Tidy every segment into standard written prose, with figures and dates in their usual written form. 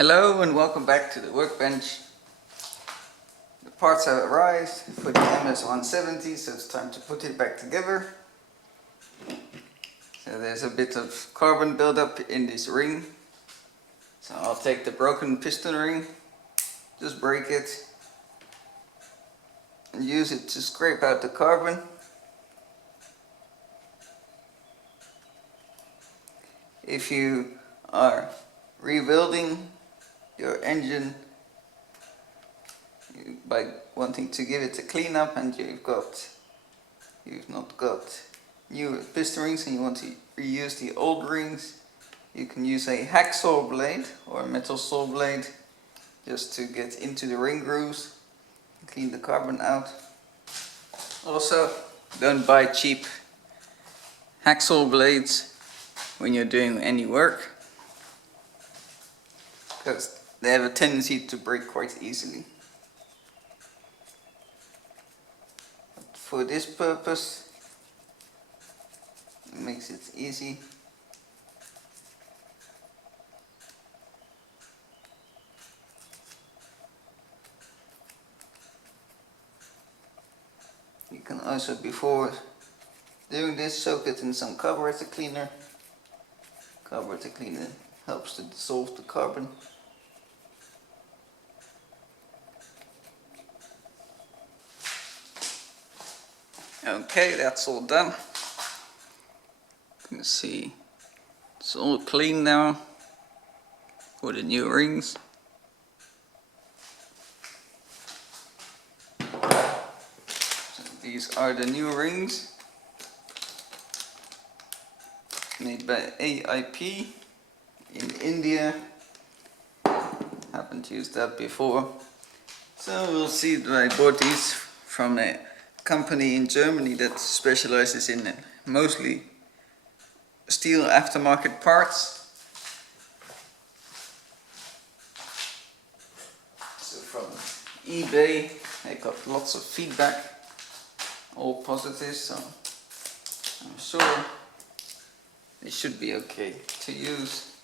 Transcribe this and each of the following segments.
Hello and welcome back to the workbench. The parts have arrived for the MS-170, so it's time to put it back together. So there's a bit of carbon buildup in this ring. So I'll take the broken piston ring, just break it, and use it to scrape out the carbon. If you are rebuilding your engine by wanting to give it a cleanup and you've not got new piston rings and you want to reuse the old rings, you can use a hacksaw blade or a metal saw blade just to get into the ring grooves and clean the carbon out. Also, don't buy cheap hacksaw blades when you're doing any work, because they have a tendency to break quite easily. For this purpose, it makes it easy. You can also, before doing this, soak it in some carburetor cleaner. Carburetor cleaner helps to dissolve the carbon. Okay, that's all done. You can see it's all clean now for the new rings. So these are the new rings made by AIP in India. Haven't used that before. So we'll see that I bought these from a company in Germany that specializes in mostly Stihl aftermarket parts. So from eBay I got lots of feedback, all positive, so I'm sure they should be okay to use.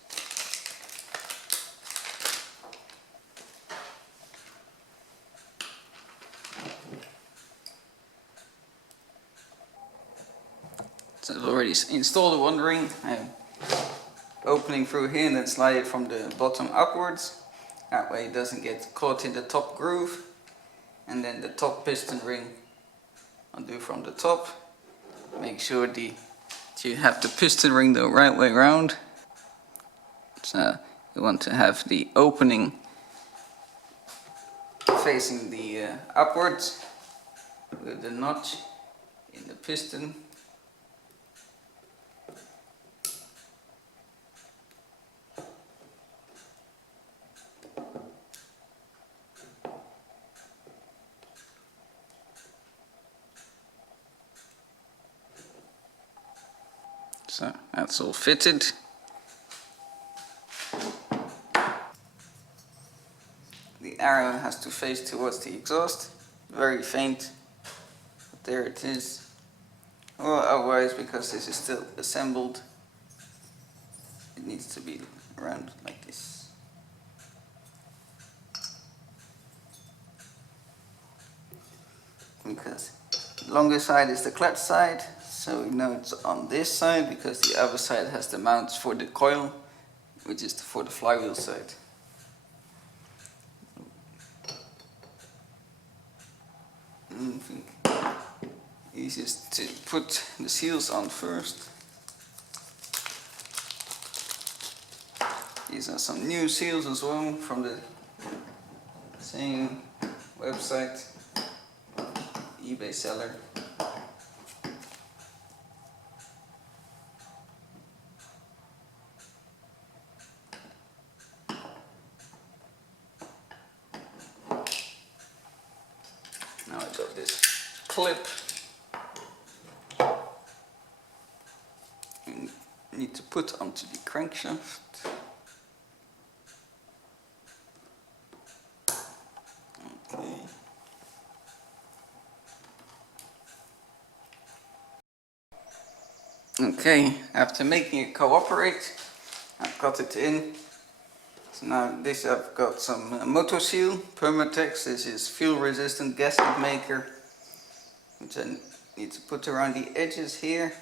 So I've already installed the one ring. I'm opening through here and then slide it from the bottom upwards. That way it doesn't get caught in the top groove. And then the top piston ring I'll do from the top. Make sure that you have the piston ring the right way around. So you want to have the opening facing the upwards with the notch in the piston. So that's all fitted. The arrow has to face towards the exhaust. Very faint, but there it is. Or otherwise, because this is still assembled, it needs to be around like this. Because the longer side is the clutch side, so we know it's on this side, because the other side has the mounts for the coil, which is for the flywheel side. I think easiest to put the seals on first. These are some new seals as well from the same website, eBay seller. Now I got this clip. You need to put onto the crankshaft. Okay. Okay, after making it cooperate, I've got it in. So now this I've got some Motor Seal Permatex. This is fuel resistant gasket maker, which I need to put around the edges here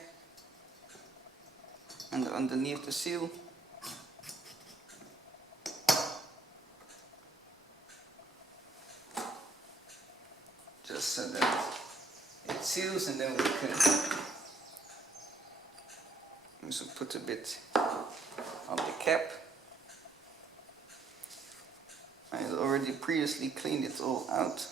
and underneath the seal. Just so that it seals, and then we can also put a bit on the cap. I had already previously cleaned it all out.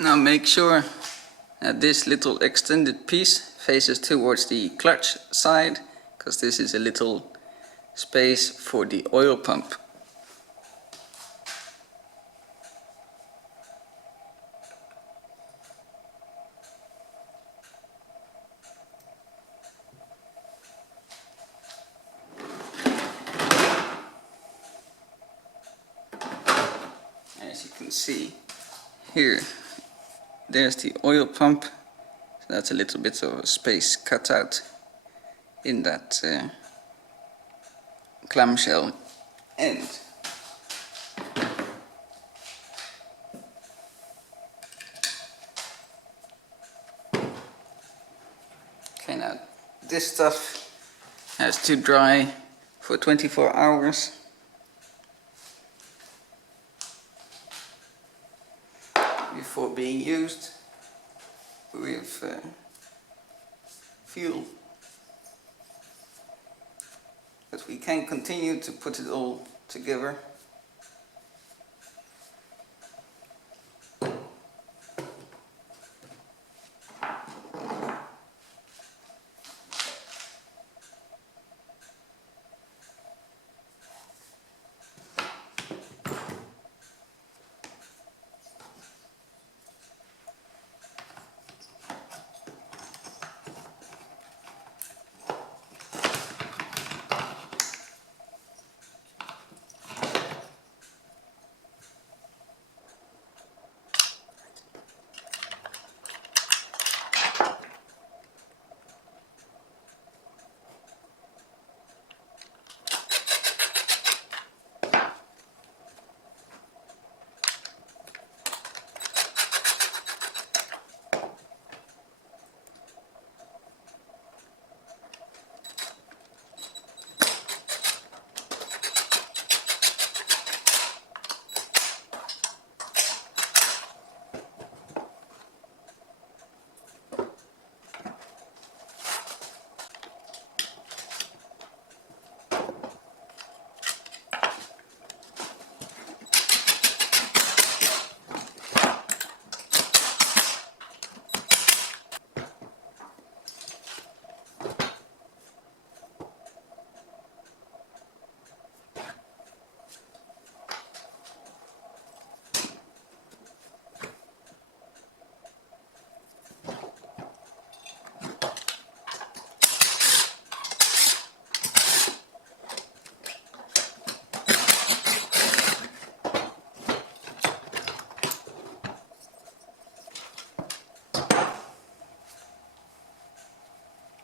Now make sure that this little extended piece faces towards the clutch side, because this is a little space for the oil pump. As you can see here, there's the oil pump. So that's a little bit of a space cut out in that clamshell end. Okay, now this stuff has to dry for 24 hours. Before being used with fuel. But we can continue to put it all together.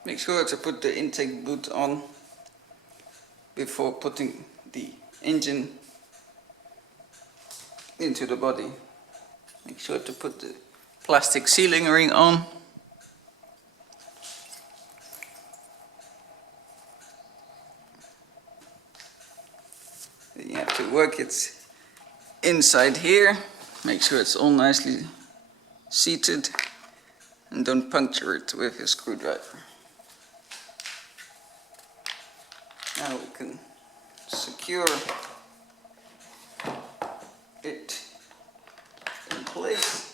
Make sure to put the intake boot on before putting the engine into the body. Make sure to put the plastic sealing ring on. Then you have to work it inside here. Make sure it's all nicely seated and don't puncture it with a screwdriver. Now we can secure it in place.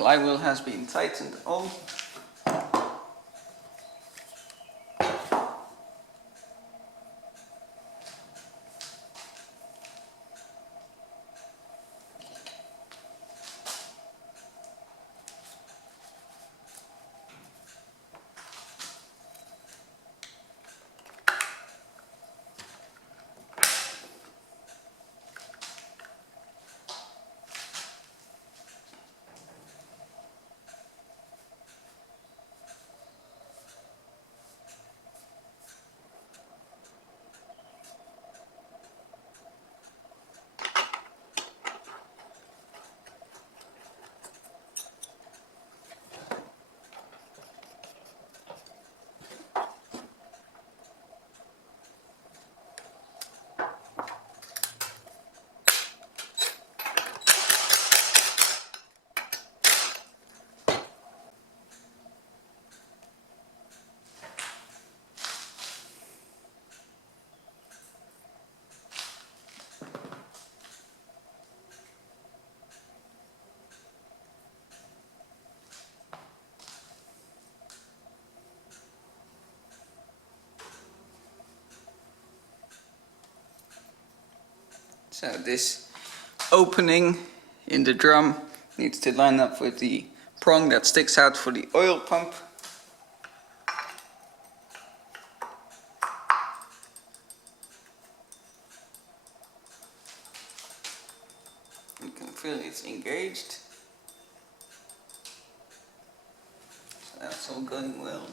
flywheel has been tightened on. So this opening in the drum needs to line up with the prong that sticks out for the oil pump. You can feel it's engaged. So that's all going well.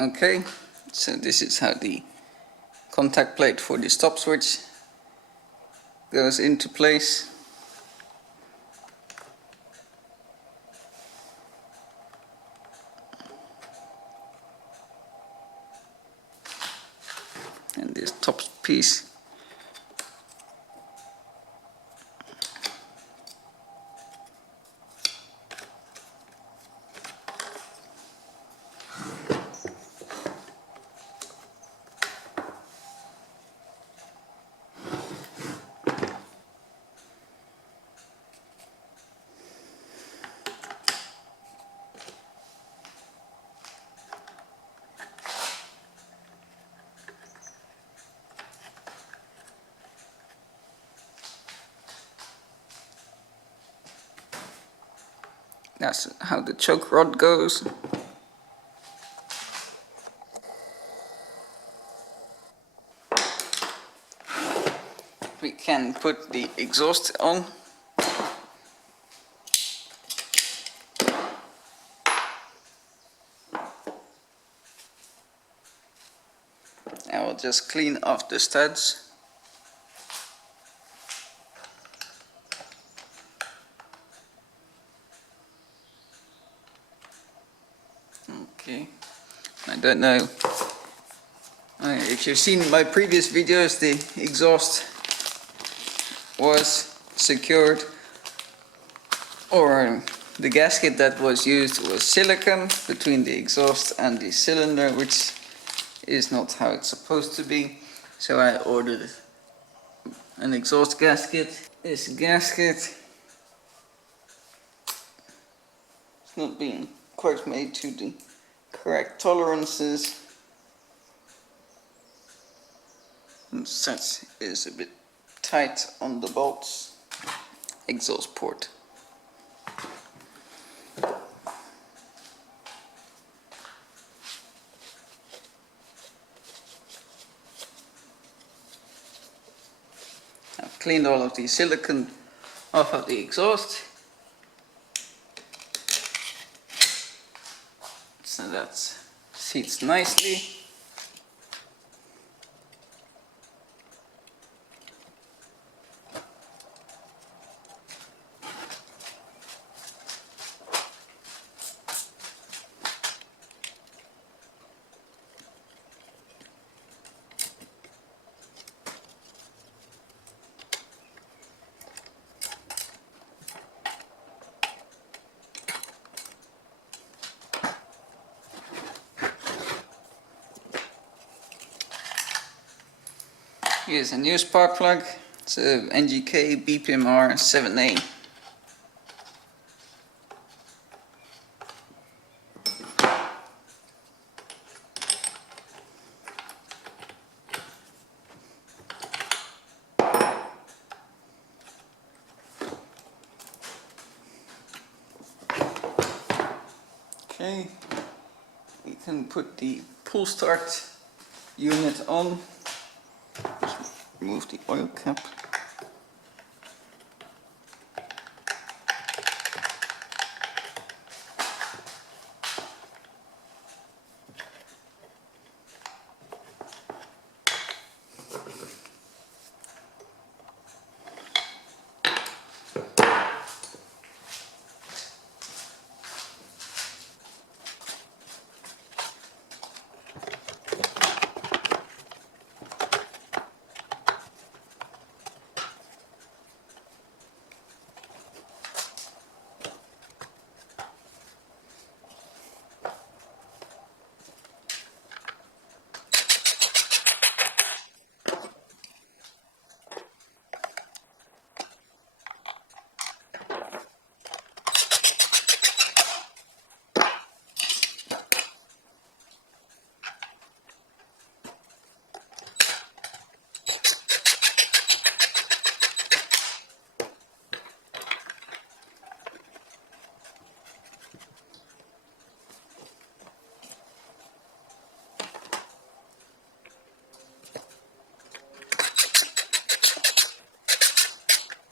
Okay, so this is how the contact plate for the stop switch goes into place. And this top piece that's how the choke rod goes. We can put the exhaust on. I will just clean off the studs. Okay, I don't know if you've seen my previous videos, the exhaust was secured, or the gasket that was used was silicone between the exhaust and the cylinder, which is not how it's supposed to be. So I ordered an exhaust gasket. This gasket is not being quite made to the correct tolerances. And such is a bit tight on the bolts. Exhaust port. I've cleaned all of the silicone off of the exhaust. So that seats nicely. Here's a new spark plug. It's a NGK BPMR 7A. Okay, we can put the pull start unit on. Just remove the oil cap.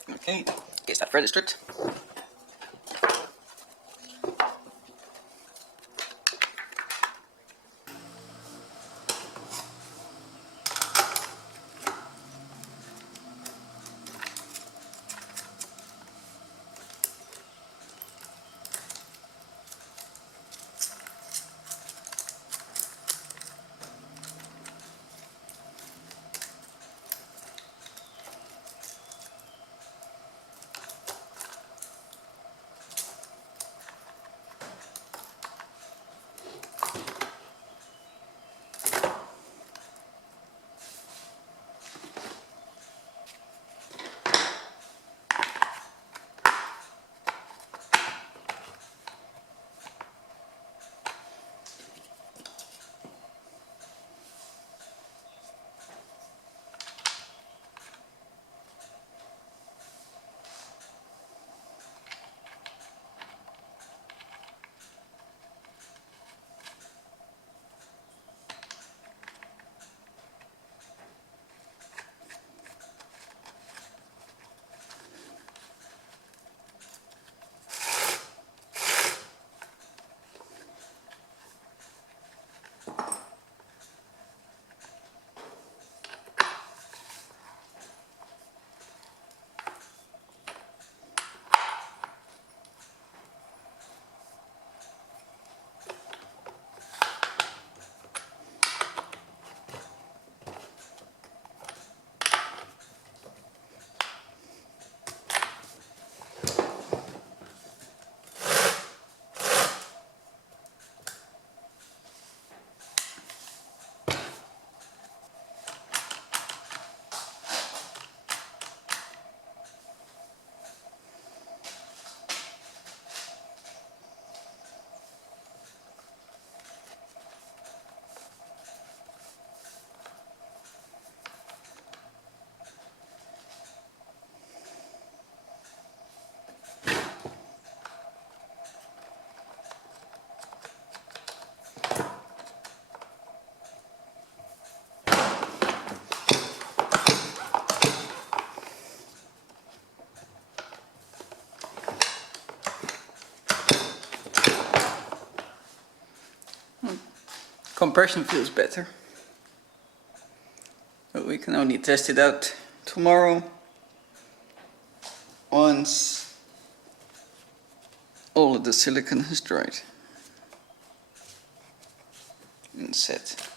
Okay, is that fairly strict? compression feels better. But we can only test it out tomorrow once all of the silicon has dried and set.